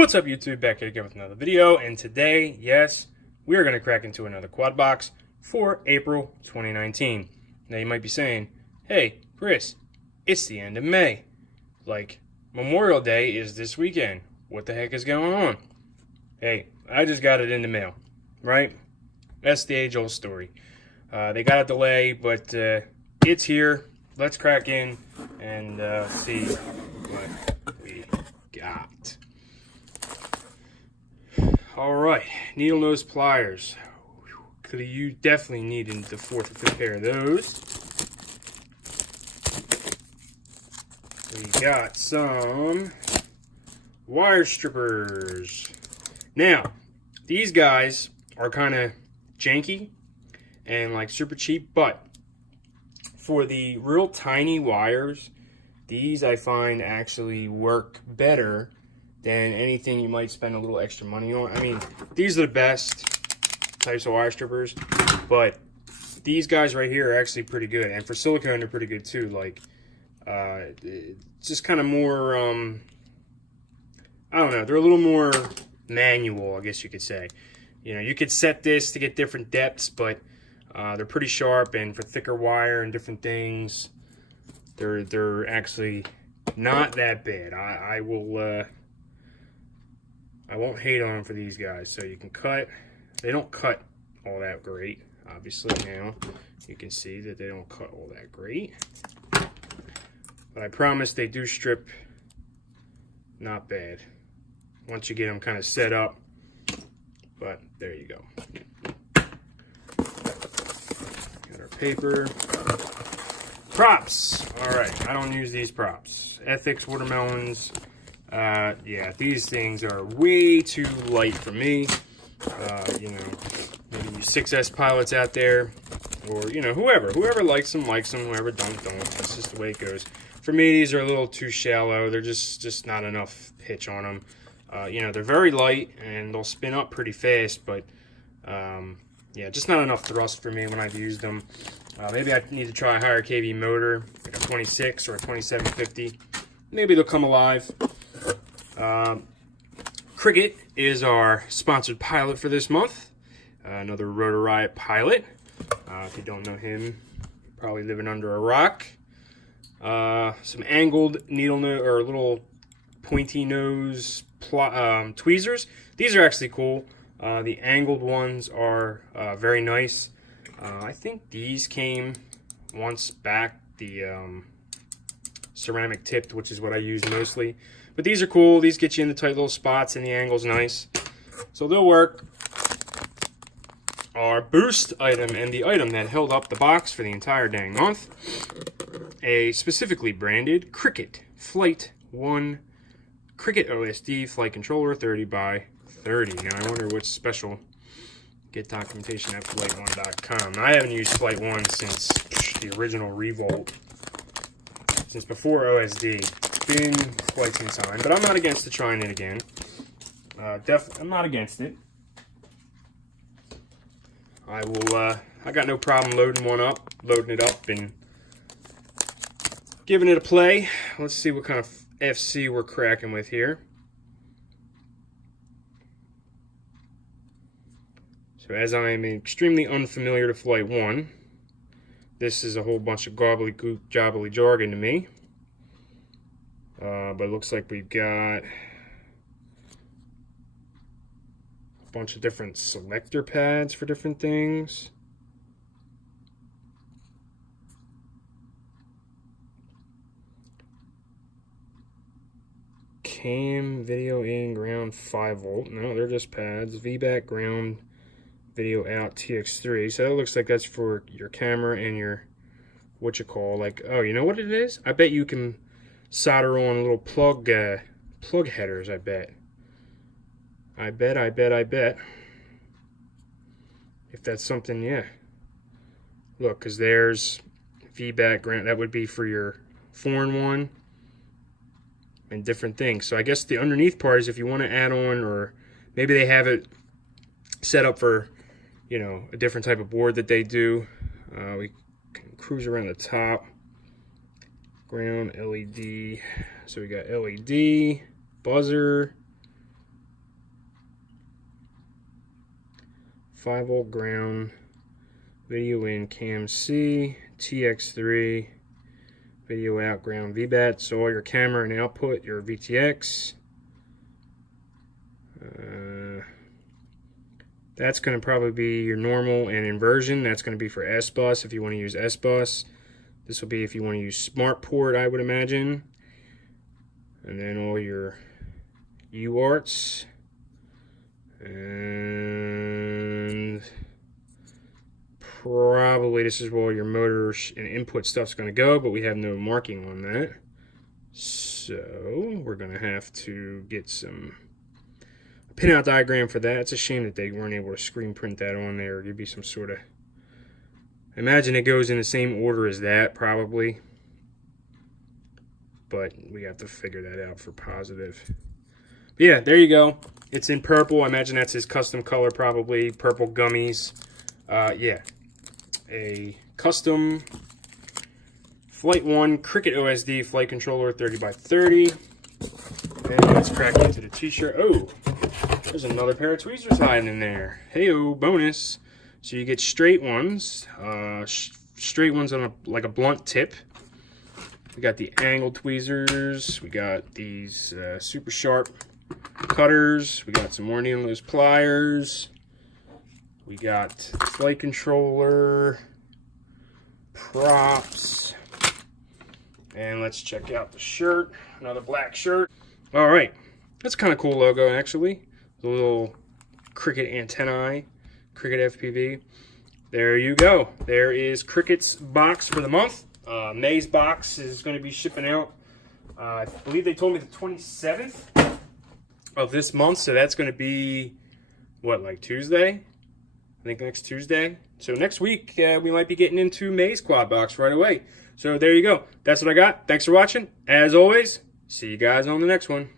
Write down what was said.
What's up, YouTube? Back here again with another video, and today, yes, we are going to crack into another quad box for April 2019. Now you might be saying, hey, Chris, it's the end of May. Like, Memorial Day is this weekend. What the heck is going on? Hey, I just got it in the mail, right? That's the age-old story. They got a delay, but it's here. Let's crack in and see what we got. All right, needle nose pliers. Could you definitely needed the fourth or fifth pair of those. We got some wire strippers. Now, these guys are kind of janky and like super cheap, but for the real tiny wires, these I find actually work better than anything you might spend a little extra money on. I mean, these are the best types of wire strippers, but these guys right here are actually pretty good. And for silicone, they're pretty good too. Like, it's just kind of more, I don't know, they're a little more manual, I guess you could say. You know, you could set this to get different depths, but they're pretty sharp, and for thicker wire and different things, they're actually not that bad. I won't hate on them for these guys. So you can cut. They don't cut all that great, obviously. Now you can see that they don't cut all that great, but I promise they do strip not bad once you get them kind of set up. But there you go. Got our paper. Props. All right, I don't use these props. Ethics watermelons. Yeah, these things are way too light for me. You know, maybe you 6S pilots out there, or you know, whoever likes them, whoever don't. That's just the way it goes. For me, these are a little too shallow. They're just not enough pitch on them. You know, they're very light and they'll spin up pretty fast, but yeah, just not enough thrust for me when I've used them. Maybe I need to try a higher kV motor, like a 26 or a 2750. Maybe they'll come alive. Cricket is our sponsored pilot for this month. Another Rotor Riot pilot. If you don't know him, you're probably living under a rock. Some angled needle nose or little pointy nose tweezers. These are actually cool. The angled ones are very nice. I think these came once back, the ceramic tipped, which is what I use mostly. But these are cool. These get you in the tight little spots, and the angle's nice. So they'll work. Our boost item, and the item that held up the box for the entire dang month, a specifically branded Cricket Flight 1 Cricket OSD Flight Controller 30 by 30. Now I wonder what's special. Get documentation at flight1.com. I haven't used Flight 1 since the original Revolt. Since before OSD. Been quite some time, but I'm not against it trying it again. I'm not against it. I got no problem loading it up and giving it a play. Let's see what kind of FC we're cracking with here. So as I am extremely unfamiliar to Flight 1, this is a whole bunch of gobbledygook jobbly jargon to me. But it looks like we've got a bunch of different selector pads for different things. Cam, video in, ground 5V. No, they're just pads. VBAC, ground, video out, TX3. So that looks like that's for your camera and your, what you call, like, oh, you know what it is? I bet you can solder on little plug headers, I bet. I bet. If that's something, yeah. Look, because there's VBAC, ground, that would be for your foreign one. And different things. So I guess the underneath part is if you want to add on, or maybe they have it set up for, you know, a different type of board that they do. We can cruise around the top. Ground LED. So we got LED, buzzer, 5-volt ground, video in cam C, TX3, video out ground VBAT. So all your camera and output, your VTX. That's going to probably be your normal and inversion. That's going to be for S-Bus if you want to use S-Bus. This will be if you want to use Smart Port, I would imagine. And then all your UARTs. And probably this is where all your motors and input stuff's going to go, but we have no marking on that. So we're going to have to get some pinout diagram for that. It's a shame that they weren't able to screen print that on there or give you some sort of... I imagine it goes in the same order as that, probably. But we have to figure that out for positive. But yeah, there you go. It's in purple. I imagine that's his custom color, probably. Purple gummies. Yeah. A custom Flight 1 Cricket OSD flight controller, 30x30. And let's crack into the t-shirt. Oh, there's another pair of tweezers hiding in there. Hey-o, bonus. So you get straight ones. Straight ones on like a blunt tip. We got the angle tweezers. We got these super sharp cutters. We got some more needleless pliers. We got flight controller, props, and let's check out the shirt. Another black shirt. All right, that's kind of cool logo actually. The little Cricket antennae, Cricket FPV. There you go. There is Cricket's box for the month. May's box is going to be shipping out. I believe they told me the 27th of this month, so that's going to be what, like Tuesday? I think next Tuesday. So next week we might be getting into May's quad box right away. So there you go. That's what I got. Thanks for watching. As always, see you guys on the next one.